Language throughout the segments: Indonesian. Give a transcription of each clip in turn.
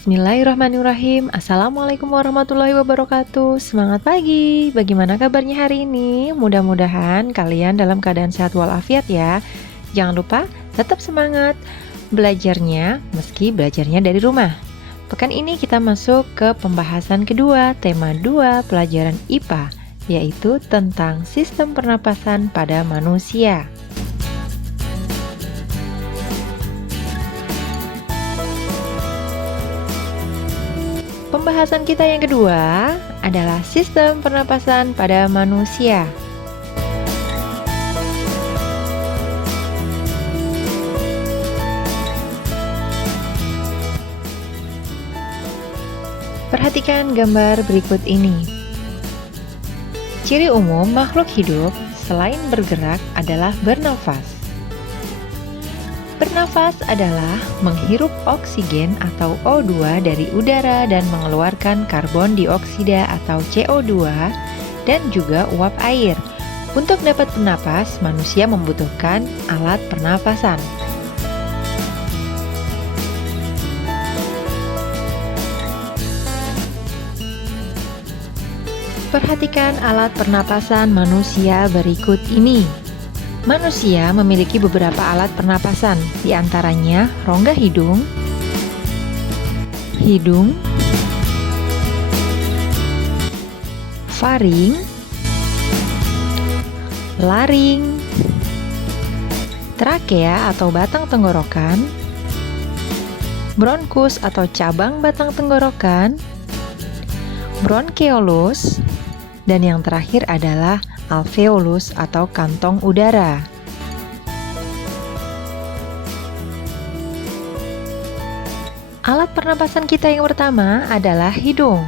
Bismillahirrahmanirrahim. Assalamualaikum warahmatullahi wabarakatuh. Semangat pagi. Bagaimana kabarnya hari ini? Mudah-mudahan kalian dalam keadaan sehat walafiat ya. Jangan lupa tetap semangat belajarnya meski belajarnya dari rumah. Pekan ini kita masuk ke pembahasan kedua, tema 2 pelajaran IPA, yaitu tentang sistem pernapasan pada manusia. Pembahasan kita yang kedua adalah sistem pernapasan pada manusia. Perhatikan gambar berikut ini. Ciri umum makhluk hidup selain bergerak adalah bernafas. Bernafas adalah menghirup oksigen atau O2 dari udara dan mengeluarkan karbon dioksida atau CO2 dan juga uap air. Untuk dapat bernapas, manusia membutuhkan alat pernapasan. Perhatikan alat pernapasan manusia berikut ini. Manusia memiliki beberapa alat pernapasan, di antaranya rongga hidung, faring, laring, trakea atau batang tenggorokan, bronkus atau cabang batang tenggorokan, bronkeolus, dan yang terakhir adalah alveolus atau kantong udara. Alat pernapasan kita yang pertama adalah hidung.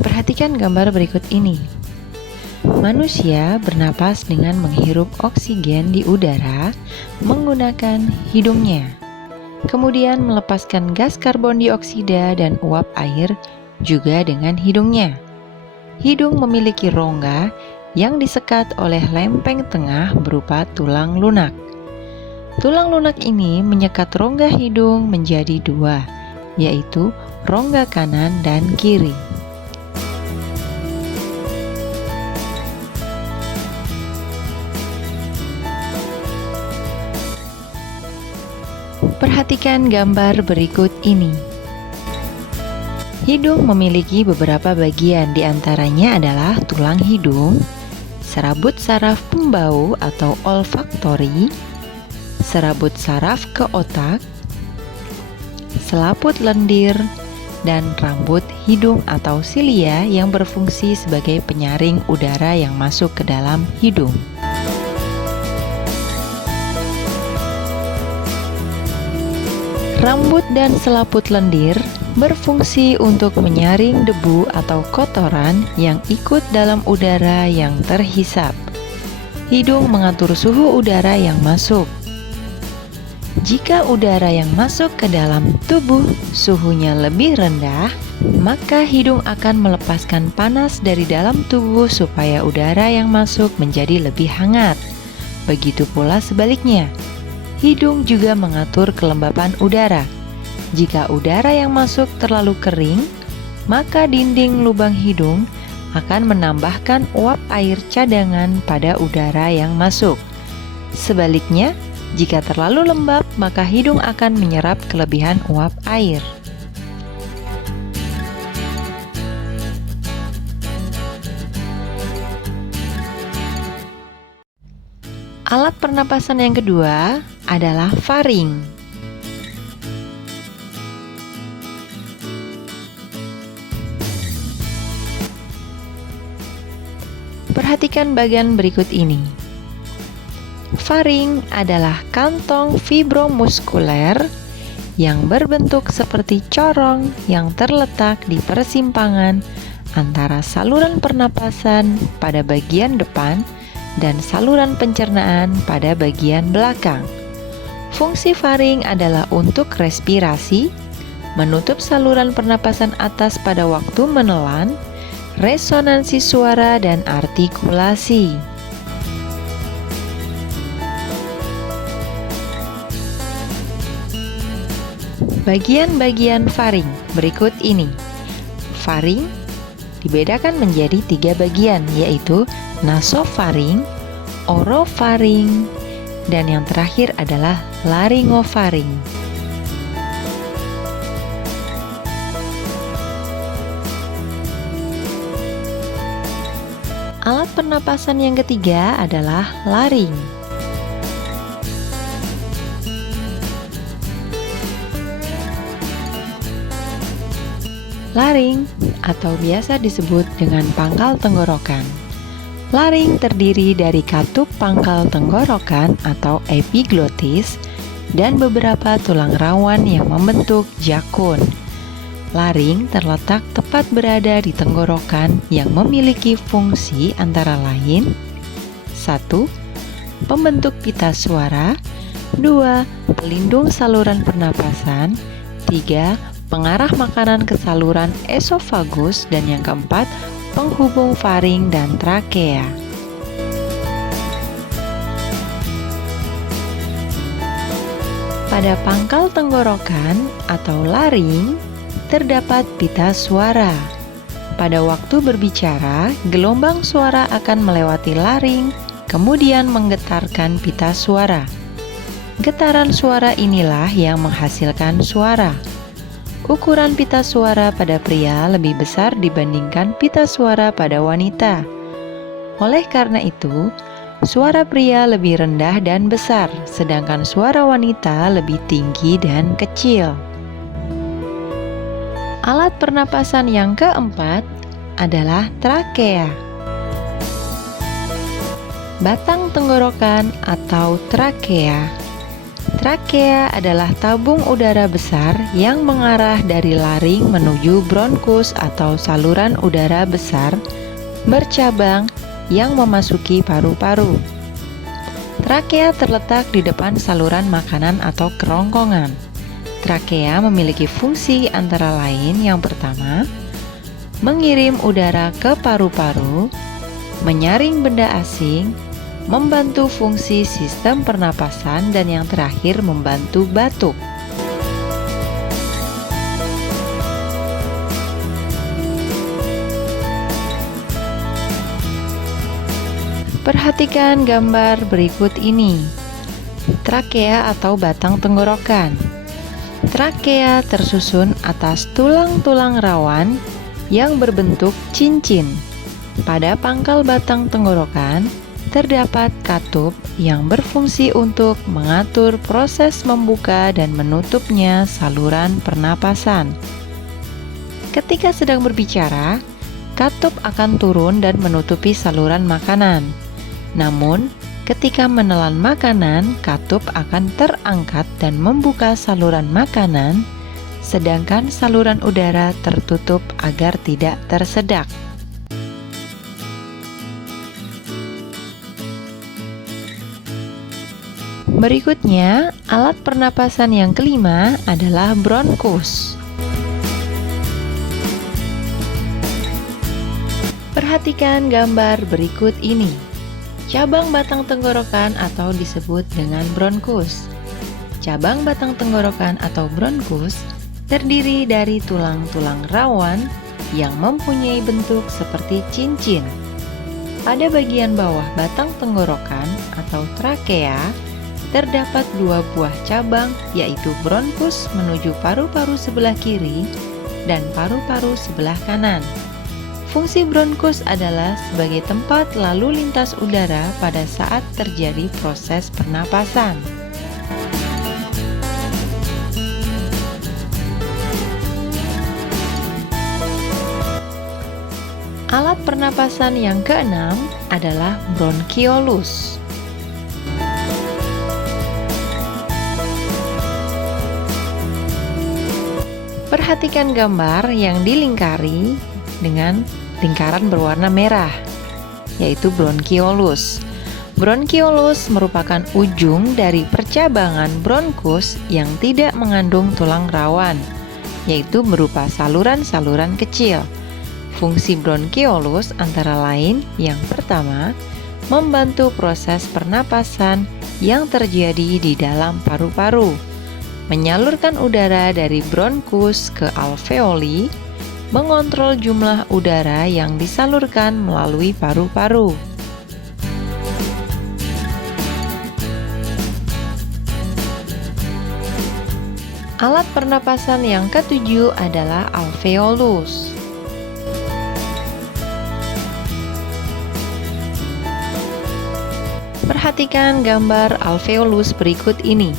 Perhatikan gambar berikut ini. Manusia bernapas dengan menghirup oksigen di udara menggunakan hidungnya. Kemudian melepaskan gas karbon dioksida dan uap air juga dengan hidungnya. Hidung memiliki rongga yang disekat oleh lempeng tengah berupa tulang lunak. Tulang lunak ini menyekat rongga hidung menjadi dua, yaitu rongga kanan dan kiri. Perhatikan gambar berikut ini. Hidung memiliki beberapa bagian, di antaranya adalah tulang hidung, serabut saraf pembau atau olfaktori, serabut saraf ke otak, selaput lendir, dan rambut hidung atau silia yang berfungsi sebagai penyaring udara yang masuk ke dalam hidung. Rambut dan selaput lendir berfungsi untuk menyaring debu atau kotoran yang ikut dalam udara yang terhisap. Hidung mengatur suhu udara yang masuk. Jika udara yang masuk ke dalam tubuh suhunya lebih rendah, maka hidung akan melepaskan panas dari dalam tubuh supaya udara yang masuk menjadi lebih hangat. Begitu pula sebaliknya. Hidung juga mengatur kelembapan udara. Jika udara yang masuk terlalu kering, maka dinding lubang hidung akan menambahkan uap air cadangan pada udara yang masuk. Sebaliknya, jika terlalu lembab, maka hidung akan menyerap kelebihan uap air. Alat pernapasan yang kedua adalah faring. Perhatikan bagian berikut ini. Faring adalah kantong fibromuskuler yang berbentuk seperti corong yang terletak di persimpangan antara saluran pernapasan pada bagian depan dan saluran pencernaan pada bagian belakang. Fungsi faring adalah untuk respirasi, menutup saluran pernapasan atas pada waktu menelan, resonansi suara dan artikulasi. Bagian-bagian faring berikut ini. Faring dibedakan menjadi 3 bagian, yaitu nasofaring, orofaring, dan yang terakhir adalah laringofaring. Alat pernapasan yang ketiga adalah laring. Laring atau biasa disebut dengan pangkal tenggorokan. Laring terdiri dari katup pangkal tenggorokan atau epiglotis dan beberapa tulang rawan yang membentuk jakun. Laring terletak tepat berada di tenggorokan yang memiliki fungsi antara lain 1. Pembentuk pita suara, 2. Pelindung saluran pernapasan, 3. Pengarah makanan ke saluran esofagus, dan yang keempat, penghubung faring dan trakea. Pada pangkal tenggorokan atau laring, terdapat pita suara. Pada waktu berbicara, gelombang suara akan melewati laring, kemudian menggetarkan pita suara. Getaran suara inilah yang menghasilkan suara. Ukuran pita suara pada pria lebih besar dibandingkan pita suara pada wanita. Oleh karena itu, suara pria lebih rendah dan besar, sedangkan suara wanita lebih tinggi dan kecil. Alat pernapasan yang keempat adalah trakea. Batang tenggorokan atau trakea. Trakea adalah tabung udara besar yang mengarah dari laring menuju bronkus atau saluran udara besar bercabang yang memasuki paru-paru. Trakea terletak di depan saluran makanan atau kerongkongan. Trakea memiliki fungsi antara lain yang pertama, mengirim udara ke paru-paru, menyaring benda asing, membantu fungsi sistem pernapasan, dan yang terakhir membantu batuk. Perhatikan gambar berikut ini. Trakea atau batang tenggorokan. Trakea tersusun atas tulang-tulang rawan yang berbentuk cincin. Pada pangkal batang tenggorokan terdapat katup yang berfungsi untuk mengatur proses membuka dan menutupnya saluran pernapasan. Ketika sedang berbicara, katup akan turun dan menutupi saluran makanan. Namun, ketika menelan makanan, katup akan terangkat dan membuka saluran makanan, sedangkan saluran udara tertutup agar tidak tersedak. Berikutnya, alat pernapasan yang kelima adalah bronkus. Perhatikan gambar berikut ini. Cabang batang tenggorokan atau disebut dengan bronkus. Cabang batang tenggorokan atau bronkus terdiri dari tulang-tulang rawan yang mempunyai bentuk seperti cincin. Pada bagian bawah batang tenggorokan atau trakea terdapat 2 buah cabang, yaitu bronkus menuju paru-paru sebelah kiri dan paru-paru sebelah kanan. Fungsi bronkus adalah sebagai tempat lalu lintas udara pada saat terjadi proses pernapasan. Alat pernapasan yang keenam adalah bronkiolus. Perhatikan gambar yang dilingkari dengan lingkaran berwarna merah, yaitu bronkiolus. Bronkiolus merupakan ujung dari percabangan bronkus yang tidak mengandung tulang rawan, yaitu berupa saluran-saluran kecil. Fungsi bronkiolus antara lain yang pertama, membantu proses pernapasan yang terjadi di dalam paru-paru, menyalurkan udara dari bronkus ke alveoli, mengontrol jumlah udara yang disalurkan melalui paru-paru. Alat pernapasan yang ketujuh adalah alveolus. Perhatikan gambar alveolus berikut ini.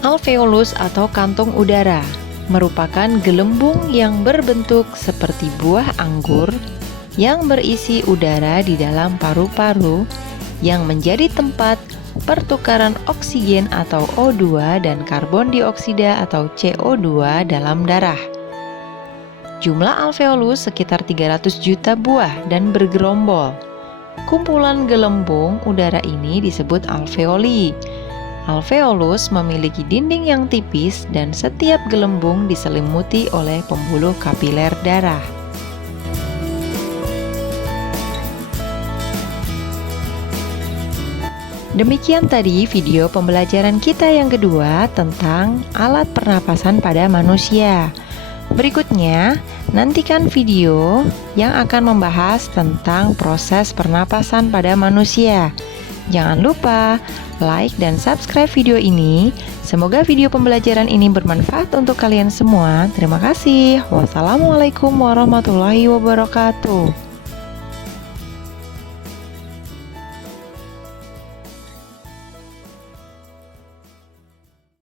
Alveolus atau kantung udara merupakan gelembung yang berbentuk seperti buah anggur yang berisi udara di dalam paru-paru yang menjadi tempat pertukaran oksigen atau O2 dan karbon dioksida atau CO2 dalam darah. Jumlah alveolus sekitar 300 juta buah dan bergerombol. Kumpulan gelembung udara ini disebut alveoli. Alveolus memiliki dinding yang tipis dan setiap gelembung diselimuti oleh pembuluh kapiler darah. Demikian tadi video pembelajaran kita yang kedua tentang alat pernapasan pada manusia. Berikutnya, nantikan video yang akan membahas tentang proses pernapasan pada manusia. Jangan lupa like dan subscribe video ini. Semoga video pembelajaran ini bermanfaat untuk kalian semua. Terima kasih. Wassalamualaikum warahmatullahi wabarakatuh.